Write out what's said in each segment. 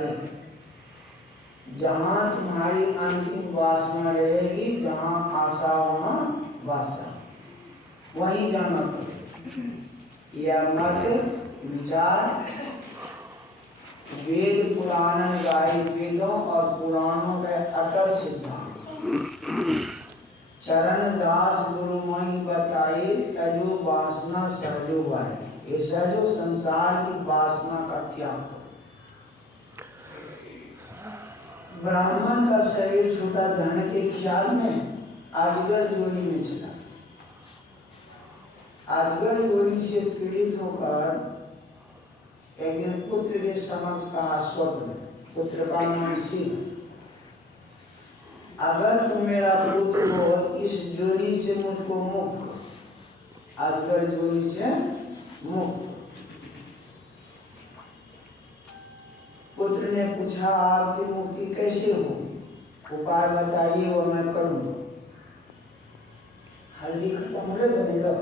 जाते हैं। जहाँ तुम्हारी अंतिम वासना रहेगी, जहाँ आशा वहाँ वासना, वहीं जाना पड़ेगा। यह मत विचार वेद पुराण गाय, वेदों और पुराणों का अटल सिद्धांत। चरण दास गुरु मई बताए, तजो वासना सहजो वाई। ये सहजो संसार की वासना का त्याग करो। ब्राह्मण का शरीर छूटा धन के ख्याल में अजगर जोड़ी में चला। अजगर जोड़ी से पीड़ित होकर एक दिन पुत्र के समक्ष कहा, स्वर्ग पुत्र का नाम सिंह, अगर तुम मेरा पुत्र हो, इस जोड़ी से मुझको मुक्त करो, अजगर जोड़ी से मुक्त। पुत्र ने पूछा, आपकी मुक्ति कैसे हो, उपाय बताइए, वो मैं करूँगा। हल्दी खत्म हो बनेगा,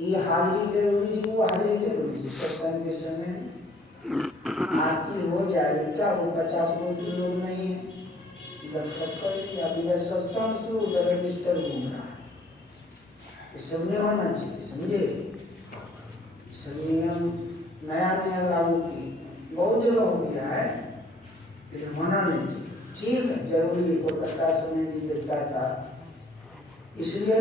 ये हाजिरी जरूरी थी, वो हाजिरी जरूरी थी। सत्संग के समय आरती हो जाएगी क्या, वो 50 लोग नहीं है, 10 कर दिया। अभी सत्संग से उधर रजिस्टर घूम रहा है, समझे होना चाहिए, समझे। इसलिए हम नया नया लागू की, बहुत जगह हो गया है, लेकिन होना नहीं चाहिए। ठीक है, जरूरी को पता समय भी देता था, इसलिए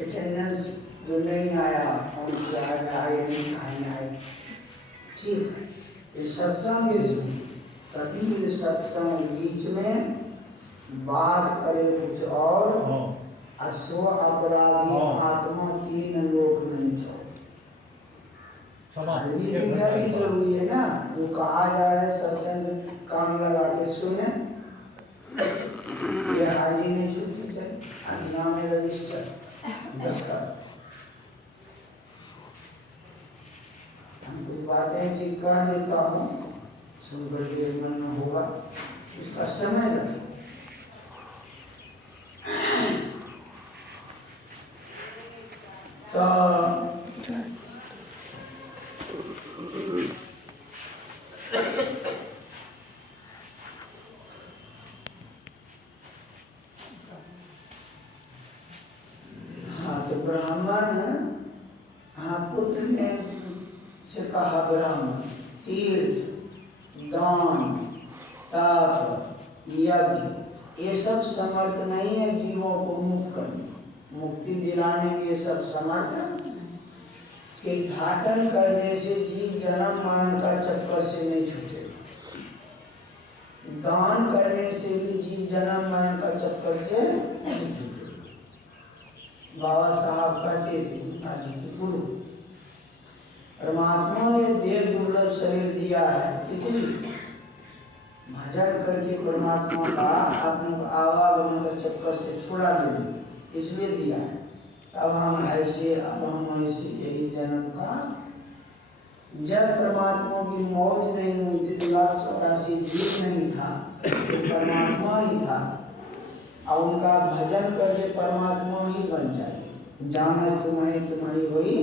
अटेंडेंस जो नहीं आया और आए नहीं आए, ठीक है। इस सत्संग कभी सत्संग बीच में बात करे कुछ और, अश्व अपराधी आत्मा तीन लोक नहीं छोड़। जरूरी है ना, जो कहा जा रहा है सत्संग काम लगा के सुने। ये हाजिरी में छुट्टी चल, नाम में रजिस्टर हम कुछ बातें सिखा देता हूँ, सुनकर के मन में होगा, उसका समय रखो। तो ब्राह्मण, हाँ, पुत्र ने से कहा, ब्राह्मण तीर्थ दान तप यज्ञ ये सब समर्थ नहीं है जीवों को मुक्त करने, मुक्ति दिलाने में ये सब समर्थ के धाटन करने से जीव जन्म मरण का चक्कर से नहीं छूटे। दान करने से भी जीव जन्म मरण का चक्कर से नहीं छूटे। बाबा साहब कहते थे आज के गुरु, परमात्मा ने देव दुर्लभ शरीर दिया है, इसलिए भजन करके परमात्मा का अपने आवागमन का चक्कर से छुड़ा ले, इसलिए दिया है। अब हम ऐसे, अब हम ऐसे, यही जन्म का। जब परमात्मा की मौज नहीं हुई थी, 284 जीव नहीं था, तो परमात्मा ही था, और उनका भजन करके परमात्मा ही बन जाए। जाना तुम्हें तुम्हारी वही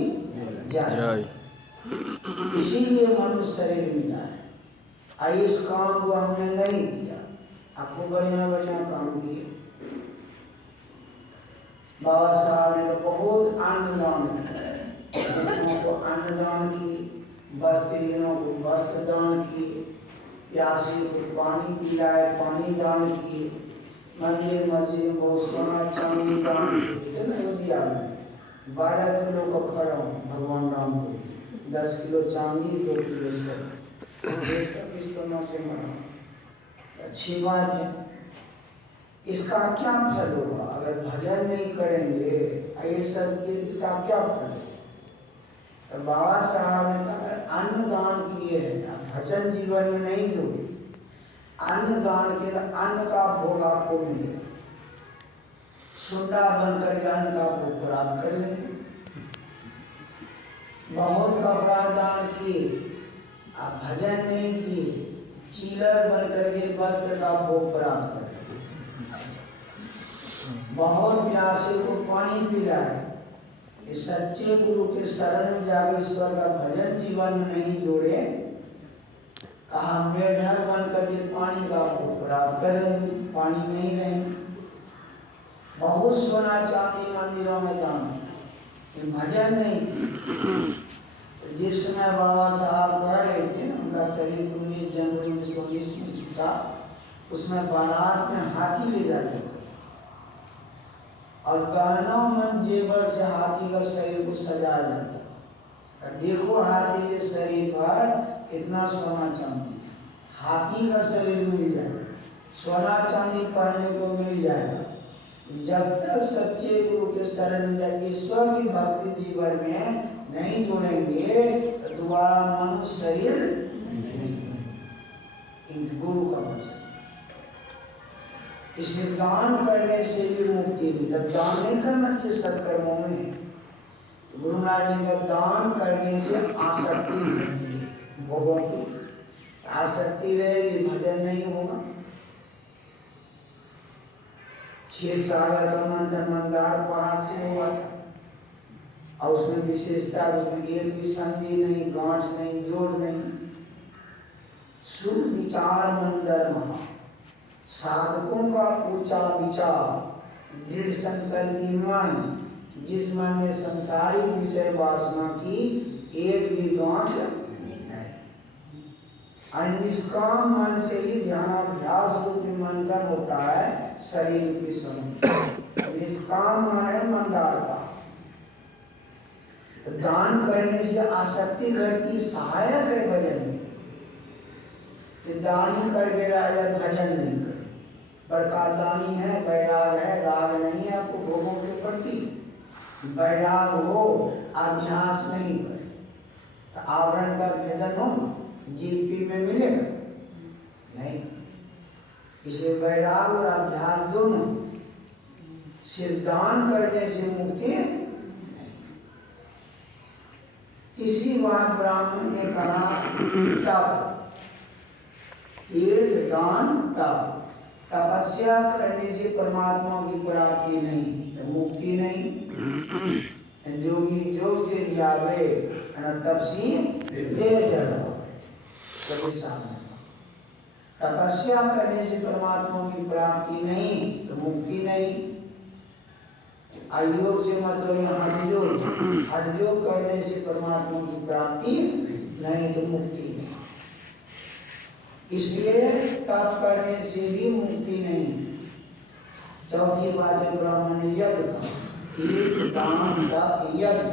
जाए, इसीलिए मनुष्य शरीर मिला है। इस काम को हमने नहीं किया, आपको बढ़िया बढ़िया काम किए। बाबा साहब ने बहुत अन्नदान किया, को अन्नदान की, वस्त्रों को वस्त्र दान किए, प्यासी को पानी पिलाए, पानी दान किए, मंदिर मस्जिद को सोना चांदी दान किया। 12 किलो का खड़ा भगवान राम को, 10 किलो चांदी, 2 किलो सोना से मना, अच्छी बात है। इसका क्या फल होगा अगर भजन नहीं करेंगे, ये सब इसका क्या फल है? तो बाबा साहब ने कहा अन्न दान किए, भजन जीवन में नहीं जोड़े, अन्न दान के अन्न का भोग आपको मिलेगा, सुंडा बनकर अन्न का भोग प्राप्त कर लेंगे। बहुत कपड़ा दान किए, आप भजन नहीं किए, चीलर बनकर के वस्त्र का भोग प्राप्त कर। बहुत प्यासे को पानी पिलाए, इस सच्चे गुरु के शरण में जाकर ईश्वर का भजन जीवन में नहीं जोड़े, कहा मेढक बन करके पानी का उपराग कर लेंगे, पानी में ही रहेंगे। बहुत सोना चांदी मंदिरों में दान, भजन नहीं। जिस समय बाबा साहब कह रहे थे उनका शरीर 19 जनवरी 1920 में छूटा, उसमें बारात में हाथी ले जाते थे और गहनों में जेवर से हाथी का शरीर को सजाया जाता। देखो हाथी के शरीर पर इतना सोना चांदी, हाथी का शरीर मिल जाए, सोना चांदी पहनने को मिल जाएगा। जब तक सच्चे गुरु के शरण में ईश्वर की भक्ति जीवन में नहीं जोड़ेंगे तो दोबारा मनुष्य शरीर नहीं, गुरु का वचन। इसलिए दान करने से भी मुक्ति नहीं, जब दान नहीं करना चाहिए सत्कर्मों में। गुरु महाराज जी का दान करने से आसक्ति रहेगी, भोगों की आसक्ति रहेगी, भजन नहीं होगा। 6 सागर का मंथन मंदार पहाड़ से हुआ था और उसमें विशेषता, उसमें एक भी संधि नहीं, गांठ नहीं, जोड़ नहीं। शुभ विचार मंदिर महा, साधकों का ऊंचा विचार, दृढ़ संकल्पी मन, जिस मन में संसारिक विषय वासना की एक भी गांठ नहीं। निष्काम मन से ही ध्यानाभ्यास रूपी मंथन होता है शरीर की समझ। निष्काम मन है मंदार का। तो दान करने से आसक्ति घटती, सहायक है भजन में। दान करके राजा भजन नहीं करे, बड़का दानी है, बैराग है, राग नहीं है आपको भोगों के प्रति। बैराग हो, अभ्यास नहीं करे तो आवरण का भेदन हो, जीपी में मिलेगा नहीं। इसलिए बैराग और अभ्यास दोनों। सिर्फ दान करने से मुक्ति नहीं। इसी बात ब्राह्मण ने कहा तप, तीर्थ दान तप। तपस्या करने से परमात्मा की प्राप्ति नहीं, तो मुक्ति नहीं। जोगी जोग से जावे तपसी दे जड़। तपस्या करने से परमात्मा की प्राप्ति नहीं, तो मुक्ति नहीं। अयोग से मतलब हठयोग, हठयोग करने से परमात्मा की प्राप्ति नहीं, तो मुक्ति नहीं। इसलिए तप करने से भी मुक्ति नहीं। चौथी बात है ब्राह्मण ने यज्ञ का, दान तप यज्ञ।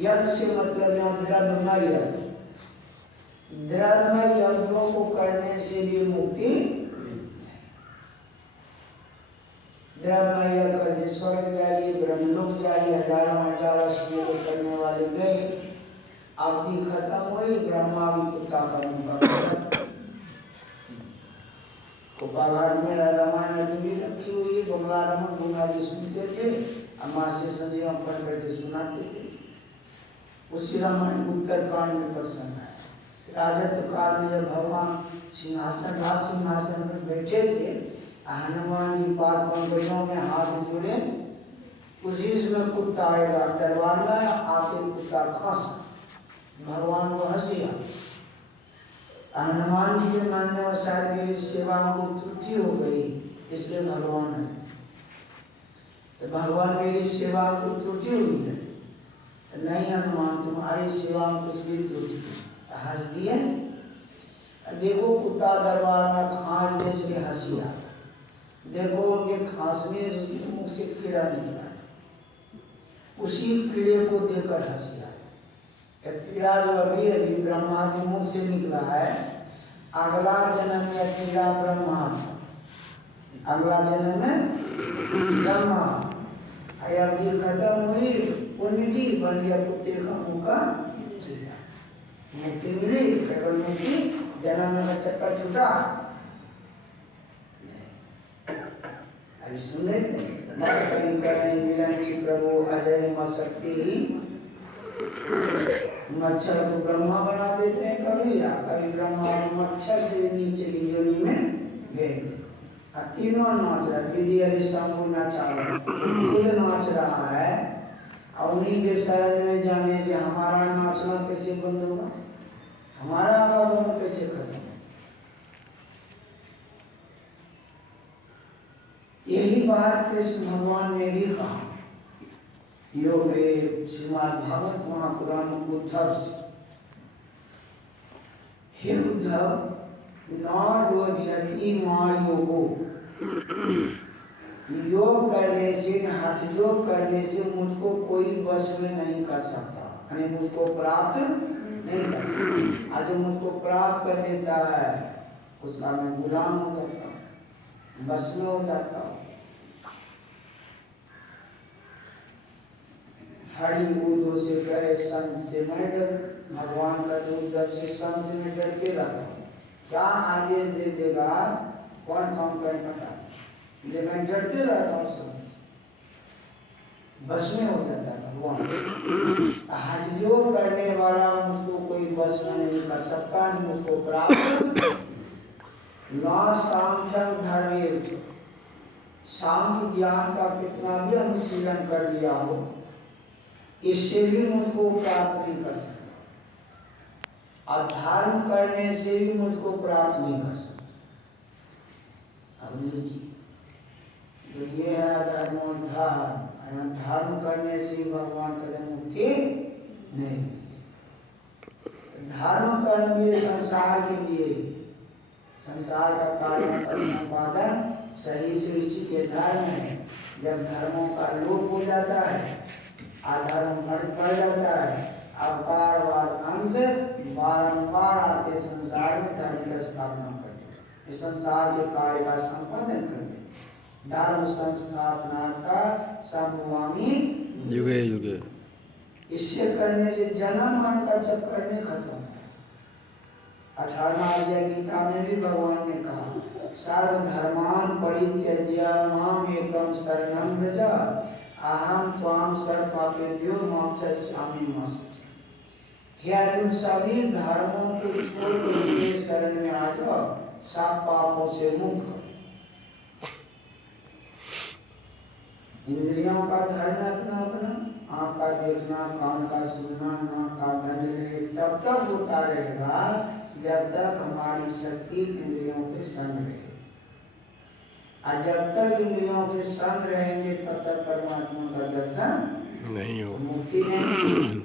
यज्ञ से मतलब यहाँ द्रव्य यज्ञ, द्रव्य यज्ञों को करने से भी मुक्ति। द्रव्य यज्ञ करने स्वर्ग जाइए, ब्रह्मलोक जाइए, हजारों अश्वमेध करने वाले गए, अवधि खत्म हुई, ब्रह्मा भी कुत्ता का मुकाबला। कोपाघाट में रामायण भी रखी हुई, बंगला रमन बुंगा जी सुनते थे, अम्मा से संजीवन पर बैठे सुनाते थे। उसी रामायण उत्तरकांड में प्रसंग है। राजत्व काल में जब भगवान सिंहासन राज सिंहासन पर बैठे थे, हनुमान जी पाद पंकजों में हाथ जोड़े, उसी समय कुत्ता आएगा दरबार में, आके कुत्ता खस, भगवान को हंसी आ। हनुमान जी के मन में शायद मेरी सेवा में त्रुटि हो गई, इसलिए भगवान है। तो भगवान मेरी सेवा को त्रुटि हुई है, तो नहीं हनुमान तुम्हारी सेवा में कुछ भी त्रुटि, हंस दिए। देखो कुत्ता दरबार में खांसने से हंसी आ, देखो उनके खांसने से उसके मुख से कीड़ा निकला, उसी कीड़े को देखकर हंसी आ। कीड़ा जो अभी अभी ब्रह्मा के मुंह से निकला है, अगला जन्म में कीड़ा ब्रह्मा, अगला जन्म में ब्रह्मा। अभी खत्म हुई पुण्य बन गया कुत्ते का मुंह का कीड़ा, मुक्ति मिली, केवल मुक्ति, जन्म में चक्कर छूटा। अभी सुने प्रभु अजय शक्ति। मच्छर को ब्रह्मा बना देते हैं कभी, या कभी ब्रह्मा मच्छर से नीचे की जोनी में गए। तीनों नाच रहा है, विधि अभी शंभु नाचा खुद नाच रहा है, और उन्हीं के शरण में जाने से हमारा नाचना कैसे बंद होगा, हमारा आवागमन कैसे खत्म। यही बात कृष्ण भगवान ने भी कहा योग श्रीमद् भागवत महापुराण उद्धव से, हे उद्धव न रोध्यति मां योगो, योग करने से हठ योग करने से मुझको कोई वश में नहीं कर सकता, यानी मुझको प्राप्त नहीं कर। आज मुझको प्राप्त कर लेता है उसका मैं गुलाम हो जाता हूँ, बस में हो जाता हूँ। हरि उद्धव से कहे संत से मैं डर, भगवान का जो उद्धव से संत से मैं डर के रहता हूँ, क्या आदेश दे देगा कौन काम कर पता, मैं डरते रहता हूँ संत से, बस में हो जाता है भगवान। हठ योग करने वाला मुझको कोई बस में नहीं कर सकता, मुझको प्राप्त न सांख्यम धर्म, सांख्य ज्ञान का कितना भी अनुशीलन कर लिया हो इससे भी मुझको प्राप्त नहीं कर सकता, और धर्म करने से भी मुझको प्राप्त नहीं कर सकता। अब जी तो ये है धर्म, धर्म करने से भी भगवान कदम मुक्ति नहीं। धर्म कर्म ये संसार के लिए, संसार का कार्य का संपादन सही से इसी के धर्म है। जब धर्मों का लोप हो जाता है, अधर्म बढ़ जाता है, अवतारवाद अंश बारंबार आते संसार में धर्म की स्थापना करते, इस संसार के कार्य का संपादन करते, धर्म संस्थापना का संभवामी युगे युगे। इससे करने से जन्म मरण का चक्कर नहीं खत्म है। 18वां अध्याय गीता में भी भगवान ने कहा सर्वधर्मान परित्यज्य माम एकम शरणं व्रज अहम त्वाम सर्वपापेभ्यो मोक्षयिष्यामि मा शुचि। हे अर्जुन, सभी धर्मों को छोड़ कर मेरे शरण में आ जाओ, सब पापों से मुक्त हो। इंद्रियों का धर्म अपना अपना, आँख का देखना, कान का सुनना, नाक का गंध तब तक होता रहेगा जब तक हमारी शक्ति इंद्रियों के संग रहे, और जब तक इंद्रियों के संग रहेंगे तब तक परमात्मा का दर्शन नहीं हो, मुक्ति नहीं।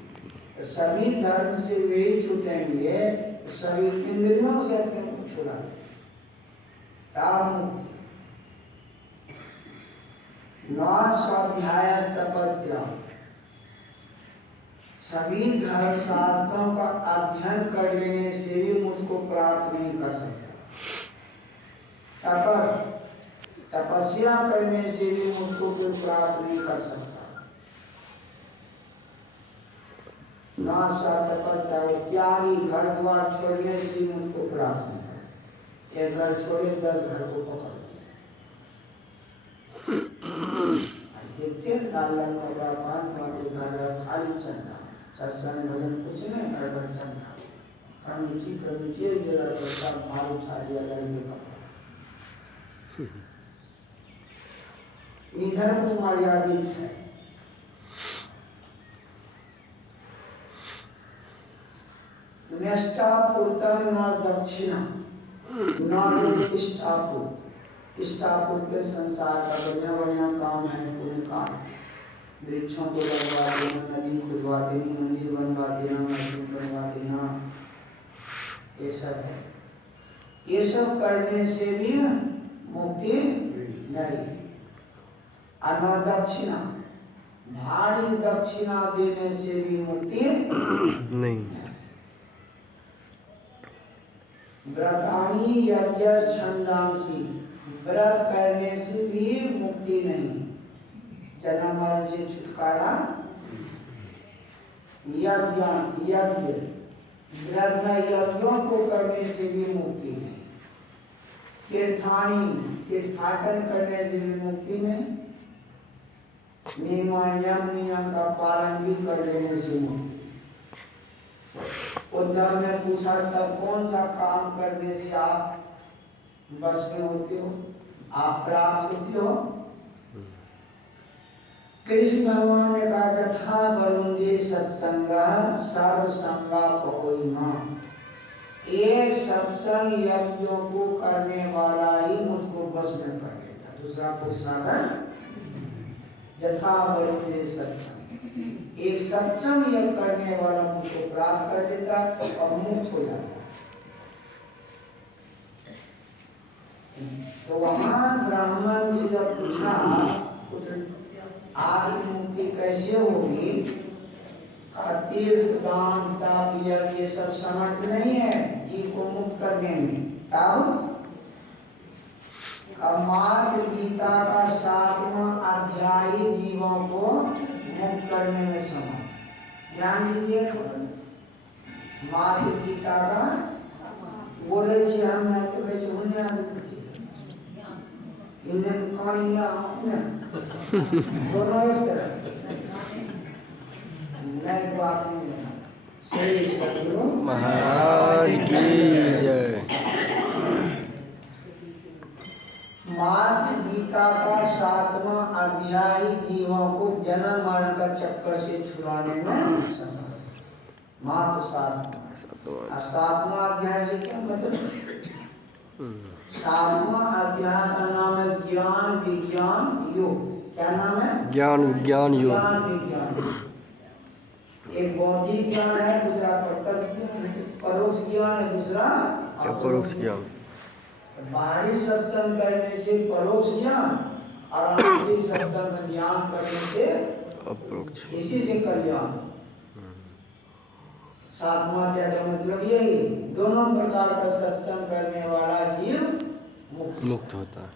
तो सभी धर्म से वे छूटेंगे, सभी इंद्रियों से अपने को छुड़ा मुक्ति। स्वाध्याय तपस्या, सभी धर्म शास्त्रों का अध्ययन कर लेने से भी मुझको प्राप्त नहीं कर सकता, तपस्या करने से भी मुझको कोई प्राप्त नहीं कर सकता। तपस्या त्यागी, घर द्वार छोड़ने से मुझको प्राप्त नहीं कर, एक घर छोड़े 10 घर को पकड़ देखते खाली चलना, सत्संग भजन कुछ नहीं, गड़बड़ चलना, कमिटी मार उठा दिया लड़ने का। इधर को मर्यादित है, नष्टापुरतम न दक्षिणा न इष्टापुर। इष्टापुर के संसार का बढ़िया बढ़िया काम है, पुण्य काम, वृक्षों को लगवा देना, नदी खुदवा देनी, मंदिर बनवा देना, मस्जिद बनवा देना, ये सब है। ये सब करने से भी मुक्ति नहीं। अन्न दक्षिणा, भारी दक्षिणा देने से भी मुक्ति नहीं। व्रतानि यज्ञ छंदांसी, व्रत करने से भी मुक्ति नहीं, जन्म मरण से छुटकारा। यज्ञ व्रत में यज्ञों को करने से भी मुक्ति नहीं। तीर्थानी, तीर्थाटन करने से भी मुक्ति नहीं। नियम का पालन भी कर लेने से मुक्ति। उद्धव ने पूछा तब कौन सा काम करने से आप बस में होते हो, आप प्राप्त होते हो? कृष्ण भगवान ने कहा तथा वरुंदे सत्संगा सर्व संगा पहोइमा। ये सत्संग यज्ञों को करने वाला ही मुझको बस में कर लेता, दूसरा पुरुषार्थ यथा वरिष्ठ सत्संग। एक सत्संग यह करने वाला मुझको प्राप्त कर देता और मुक्त हो जाता। तो वहां ब्राह्मण से जब पूछा आत्म मुक्ति कैसे होगी, तीर्थ दान तप यज्ञ सब समर्थ नहीं है जीव को मुक्त करने में। तब मार्ग गीता का 7वां अध्याय जीवों को मुक्त करने में समर्थ। ध्यान दीजिए, मार्ग गीता का बोले छी हम तो कहे छी होने आदमी इन्हें कहानी या अपने दोनों एक तरह नहीं बात नहीं लेना। सही सतगुरु महाराज की जय। मार्ग गीता का 7वां अध्याय जीवों को जन्म मरण का चक्कर से छुड़ाने में समर्थ। मात्र 7वां अध्याय से क्या मतलब? 7वां अध्याय का नाम है ज्ञान विज्ञान योग। क्या नाम है? ज्ञान विज्ञान योग। ज्ञान विज्ञान। एक बौद्धिक ज्ञान है, दूसरा प्रत्यक्ष ज्ञान है, परोक्ष ज्ञान है, दूसरा अपरोक्ष ज्ञान। बाहरी सत्संग करने से परोक्ष ज्ञान और आंतरिक सत्संग ज्ञान करने से अपरोक्ष। इसी से कल्याण। 7वां अध्याय का मतलब यही, दोनों प्रकार का सत्संग करने वाला जीव मुक्त होता है।